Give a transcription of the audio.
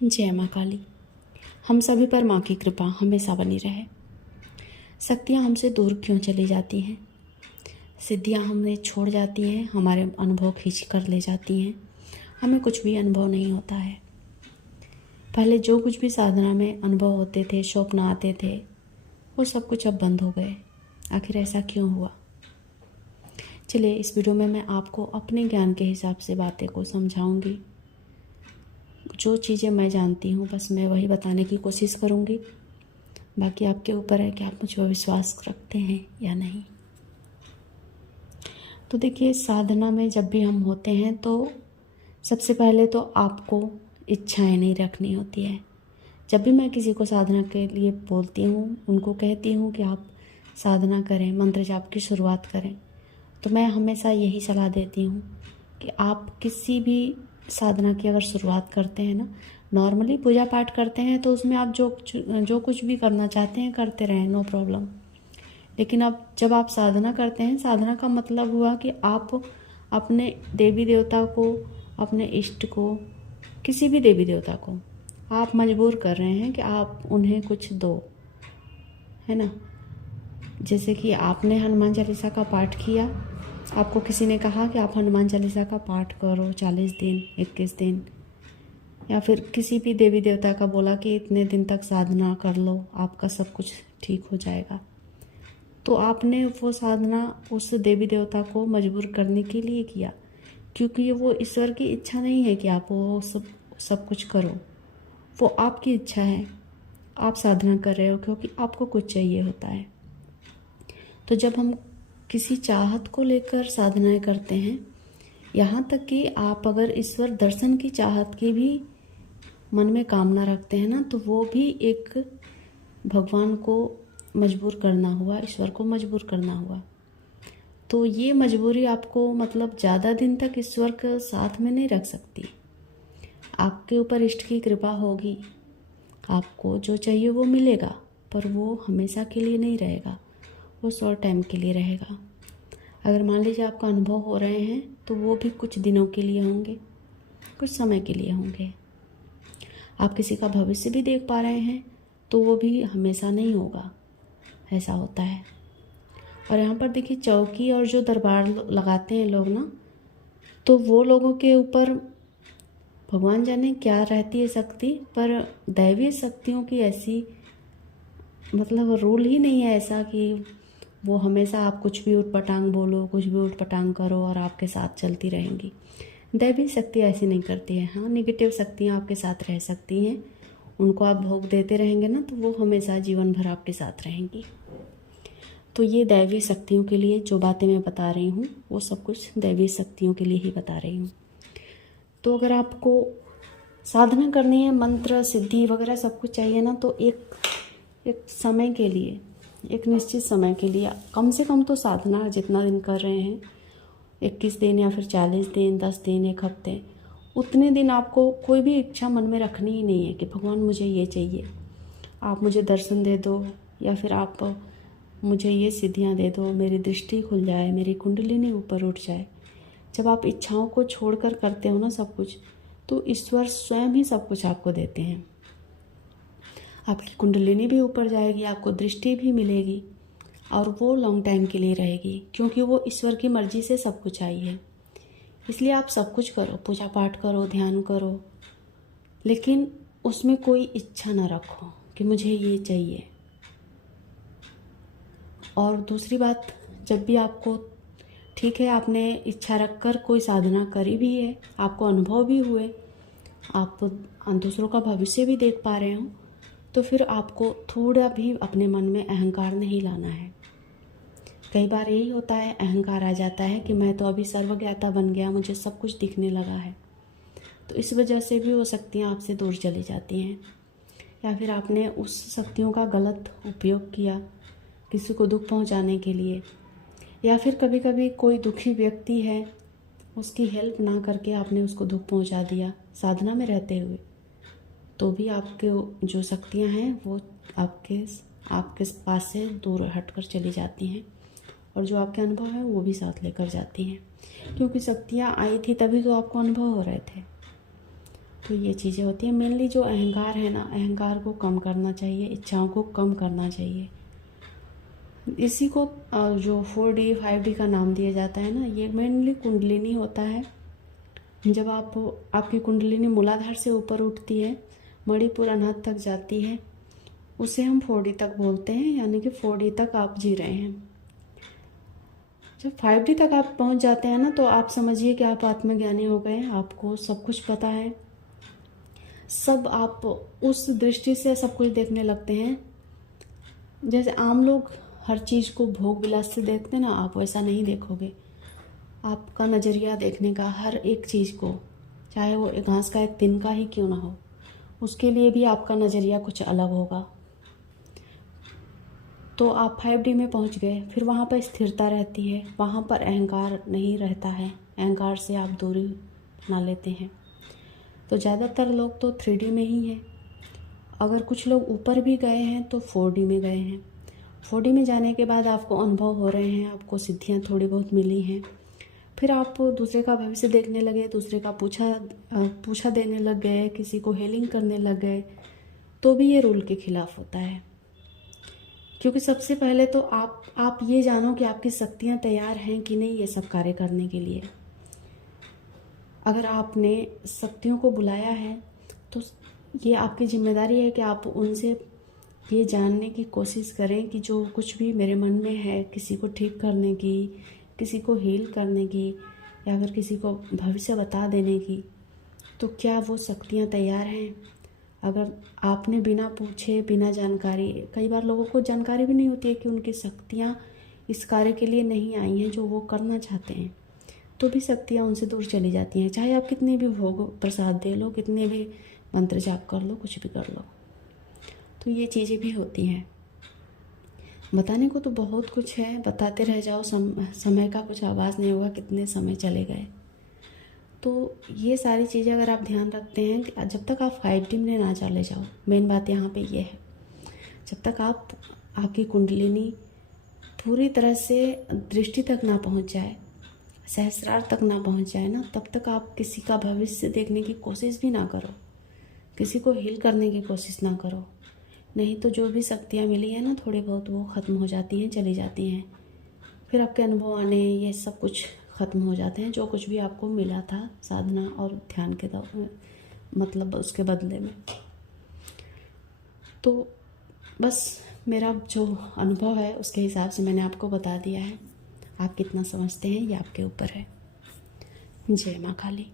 जय माँ काली। हम सभी पर माँ की कृपा हमेशा बनी रहे। शक्तियाँ हमसे दूर क्यों चली जाती हैं, सिद्धियाँ हमें छोड़ जाती हैं, हमारे अनुभव खींच कर ले जाती हैं, हमें कुछ भी अनुभव नहीं होता है। पहले जो कुछ भी साधना में अनुभव होते थे, स्वप्न आते थे, वो सब कुछ अब बंद हो गए। आखिर ऐसा क्यों हुआ? चलिए इस वीडियो में मैं आपको अपने ज्ञान के हिसाब से बातें को समझाऊंगी। जो चीज़ें मैं जानती हूँ बस मैं वही बताने की कोशिश करूँगी। बाकी आपके ऊपर है कि आप मुझ पर विश्वास रखते हैं या नहीं। तो देखिए, साधना में जब भी हम होते हैं तो सबसे पहले तो आपको इच्छाएं नहीं रखनी होती है। जब भी मैं किसी को साधना के लिए बोलती हूँ, उनको कहती हूँ कि आप साधना करें, मंत्र जाप की शुरुआत करें, तो मैं हमेशा यही सलाह देती हूँ कि आप किसी भी साधना की अगर शुरुआत करते हैं ना, नॉर्मली पूजा पाठ करते हैं तो उसमें आप जो कुछ भी करना चाहते हैं करते रहें, नो प्रॉब्लम। लेकिन अब जब आप साधना करते हैं, साधना का मतलब हुआ कि आप अपने देवी देवता को, अपने इष्ट को, किसी भी देवी देवता को आप मजबूर कर रहे हैं कि आप उन्हें कुछ दो, है ना। जैसे कि आपने हनुमान चालीसा का पाठ किया, आपको किसी ने कहा कि आप हनुमान चालीसा का पाठ करो 40 दिन, 21 दिन, या फिर किसी भी देवी देवता का बोला कि इतने दिन तक साधना कर लो, आपका सब कुछ ठीक हो जाएगा। तो आपने वो साधना उस देवी देवता को मजबूर करने के लिए किया, क्योंकि वो ईश्वर की इच्छा नहीं है कि आप वो सब कुछ करो। वो आपकी इच्छा है। आप साधना कर रहे हो क्योंकि आपको कुछ चाहिए होता है। तो जब हम किसी चाहत को लेकर साधनाएं करते हैं, यहाँ तक कि आप अगर ईश्वर दर्शन की चाहत की भी मन में कामना रखते हैं ना, तो वो भी एक भगवान को मजबूर करना हुआ, ईश्वर को मजबूर करना हुआ। तो ये मजबूरी आपको मतलब ज़्यादा दिन तक ईश्वर के साथ में नहीं रख सकती। आपके ऊपर इष्ट की कृपा होगी, आपको जो चाहिए वो मिलेगा, पर वो हमेशा के लिए नहीं रहेगा, वो शॉर्ट टाइम के लिए रहेगा। अगर मान लीजिए आपका अनुभव हो रहे हैं तो वो भी कुछ दिनों के लिए होंगे, कुछ समय के लिए होंगे। आप किसी का भविष्य भी देख पा रहे हैं तो वो भी हमेशा नहीं होगा, ऐसा होता है। और यहाँ पर देखिए, चौकी और जो दरबार लगाते हैं लोग ना, तो वो लोगों के ऊपर भगवान जाने क्या रहती है शक्ति, पर दैवीय शक्तियों की ऐसी मतलब रूल ही नहीं है ऐसा कि वो हमेशा आप कुछ भी उटपटांग बोलो, कुछ भी उटपटांग करो और आपके साथ चलती रहेंगी। दैवी शक्ति ऐसी नहीं करती है। हाँ, निगेटिव शक्तियाँ आपके साथ रह सकती हैं, उनको आप भोग देते रहेंगे ना, तो वो हमेशा जीवन भर आपके साथ रहेंगी। तो ये दैवी शक्तियों के लिए जो बातें मैं बता रही हूँ, वो सब कुछ दैवी शक्तियों के लिए ही बता रही हूँ। तो अगर आपको साधना करनी है, मंत्र सिद्धि वगैरह सब कुछ चाहिए ना, तो एक समय के लिए, एक निश्चित समय के लिए कम से कम तो साधना जितना दिन कर रहे हैं, 21 दिन या फिर 40 दिन, 10 दिन, 1 हफ्ते, उतने दिन आपको कोई भी इच्छा मन में रखनी ही नहीं है कि भगवान मुझे ये चाहिए, आप मुझे दर्शन दे दो, या फिर आप मुझे ये सिद्धियाँ दे दो, मेरी दृष्टि खुल जाए, मेरी कुंडलिनी ऊपर उठ जाए। जब आप इच्छाओं को छोड़कर करते हो ना सब कुछ, तो ईश्वर स्वयं ही सब कुछ आपको देते हैं। आपकी कुंडलिनी भी ऊपर जाएगी, आपको दृष्टि भी मिलेगी, और वो लॉन्ग टाइम के लिए रहेगी, क्योंकि वो ईश्वर की मर्जी से सब कुछ आई है। इसलिए आप सब कुछ करो, पूजा पाठ करो, ध्यान करो, लेकिन उसमें कोई इच्छा ना रखो कि मुझे ये चाहिए। और दूसरी बात, जब भी आपको ठीक है, आपने इच्छा रखकर कोई साधना करी भी है, आपको अनुभव भी हुए, आप दूसरों का भविष्य भी देख पा रहे हो, तो फिर आपको थोड़ा भी अपने मन में अहंकार नहीं लाना है। कई बार यही होता है, अहंकार आ जाता है कि मैं तो अभी सर्वज्ञाता बन गया, मुझे सब कुछ दिखने लगा है। तो इस वजह से भी वो शक्तियाँ आपसे दूर चली जाती हैं, या फिर आपने उस शक्तियों का गलत उपयोग किया किसी को दुख पहुंचाने के लिए, या फिर कभी कभी कोई दुखी व्यक्ति है, उसकी हेल्प ना करके आपने उसको दुख पहुंचा दिया साधना में रहते हुए, तो भी आपके जो शक्तियां हैं वो आपके पास से दूर हटकर चली जाती हैं, और जो आपके अनुभव है वो भी साथ लेकर जाती हैं। क्योंकि शक्तियां आई थी तभी तो आपको अनुभव हो रहे थे। तो ये चीज़ें होती हैं। मेनली जो अहंकार है ना, अहंकार को कम करना चाहिए, इच्छाओं को कम करना चाहिए। इसी को जो 4D 5D का नाम दिया जाता है ना, ये मेनली कुंडलिनी होता है। जब आपकी कुंडलिनी मूलाधार से ऊपर उठती है, मणिपुर अनाहत तक जाती है, उसे हम 4D तक बोलते हैं, यानी कि 4D तक आप जी रहे हैं। जब 5D तक आप पहुंच जाते हैं ना, तो आप समझिए कि आप आत्मज्ञानी हो गए, आपको सब कुछ पता है, सब आप उस दृष्टि से सब कुछ देखने लगते हैं। जैसे आम लोग हर चीज़ को भोग विलास से देखते हैं ना, आप वैसा नहीं देखोगे। आपका नज़रिया देखने का हर एक चीज़ को, चाहे वो घास का एक तिनका ही क्यों ना हो, उसके लिए भी आपका नज़रिया कुछ अलग होगा। तो आप 5D में पहुंच गए, फिर वहाँ पर स्थिरता रहती है, वहाँ पर अहंकार नहीं रहता है, अहंकार से आप दूरी बना लेते हैं। तो ज़्यादातर लोग तो 3D में ही हैं। अगर कुछ लोग ऊपर भी गए हैं तो 4D में गए हैं। 4D में जाने के बाद आपको अनुभव हो रहे हैं, आपको सिद्धियाँ थोड़ी बहुत मिली हैं, फिर आप दूसरे का भविष्य देखने लगे, दूसरे का पूछा देने लग गए, किसी को हेलिंग करने लग गए, तो भी ये रूल के खिलाफ होता है। क्योंकि सबसे पहले तो आप ये जानो कि आपकी शक्तियाँ तैयार हैं कि नहीं ये सब कार्य करने के लिए। अगर आपने शक्तियों को बुलाया है तो ये आपकी जिम्मेदारी है कि आप उनसे ये जानने की कोशिश करें कि जो कुछ भी मेरे मन में है, किसी को ठीक करने की, किसी को हील करने की, या फिर किसी को भविष्य बता देने की, तो क्या वो शक्तियाँ तैयार हैं। अगर आपने बिना पूछे, बिना जानकारी, कई बार लोगों को जानकारी भी नहीं होती है कि उनकी शक्तियाँ इस कार्य के लिए नहीं आई हैं जो वो करना चाहते हैं, तो भी शक्तियाँ उनसे दूर चली जाती हैं। चाहे आप कितने भी भोग प्रसाद दे लो, कितने भी मंत्र जाप कर लो, कुछ भी कर लो, तो ये चीज़ें भी होती हैं। बताने को तो बहुत कुछ है, बताते रह जाओ, समय का कुछ आवाज़ नहीं होगा, कितने समय चले गए। तो ये सारी चीज़ें अगर आप ध्यान रखते हैं कि जब तक आप 5D में ना चले जाओ, मेन बात यहाँ पे ये है, जब तक आपकी कुंडलिनी पूरी तरह से दृष्टि तक ना पहुँच जाए, सहस्रार तक ना पहुँच जाए ना, तब तक आप किसी का भविष्य देखने की कोशिश भी ना करो, किसी को हील करने की कोशिश ना करो। नहीं तो जो भी शक्तियाँ मिली है ना, थोड़ी बहुत वो ख़त्म हो जाती हैं, चली जाती हैं। फिर आपके अनुभव आने, ये सब कुछ ख़त्म हो जाते हैं, जो कुछ भी आपको मिला था साधना और ध्यान के मतलब उसके बदले में। तो बस मेरा जो अनुभव है उसके हिसाब से मैंने आपको बता दिया है। आप कितना समझते हैं ये आपके ऊपर है। जय माँ काली।